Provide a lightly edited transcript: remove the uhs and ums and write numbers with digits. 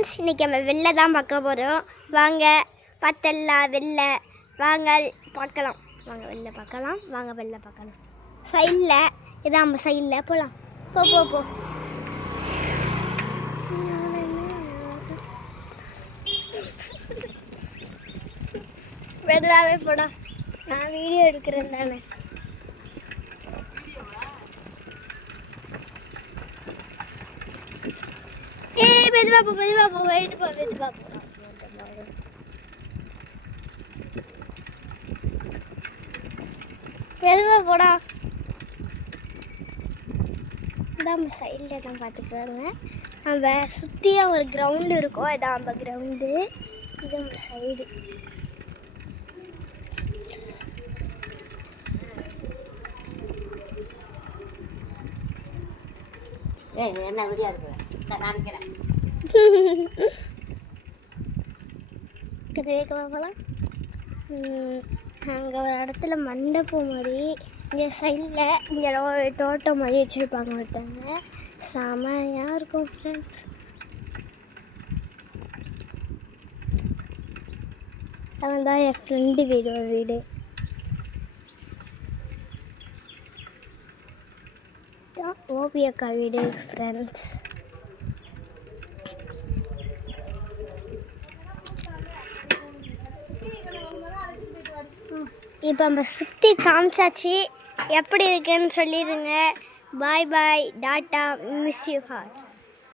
Friends, இன்றைக்கி நம்ம வெளில தான் பார்க்க போகிறோம். வாங்க பார்த்தலாம், வெளில வாங்க பார்க்கலாம். வாங்க வெளில பார்க்கலாம், வாங்க வெளில பார்க்கலாம். சைடில் இதான் நம்ம சைடில் போகலாம். போ போ போ மெதுவாகவே போடா, நான் வீடியோ எடுக்கிறேன் தானே. மெதுவா போ, மெதுவா போ, மெதுவா மெதுவா போ. மெதுவா போடா. நம்ம சைடில் தான் பார்த்துக்குறாங்க. நம்ம சுற்றியும் ஒரு கிரவுண்டு இருக்கும். இதான் நம்ம கிரவுண்டு, இது நம்ம சைடு. என்ன வீடியோ இருக்கு போகலாம். அங்கே ஒரு இடத்துல மண்டபம் மாதிரி, இங்கே சைடில் இங்கே ஒரு தோட்டம் மாதிரி வச்சுருப்பாங்க ஒருத்தவங்க. செமையாக இருக்கும் ஃப்ரெண்ட்ஸ். அவன் தான் என் ஃப்ரெண்டு வீடு. ஒரு வீடு ஓவியக்கா வீடு ஃப்ரெண்ட்ஸ். இப்போ நம்ம சுற்றி காமிச்சாச்சு. எப்படி இருக்குன்னு சொல்லிடுங்க. பாய் பாய், டாட்டா, மிஸ் யூ ஹார்ட்.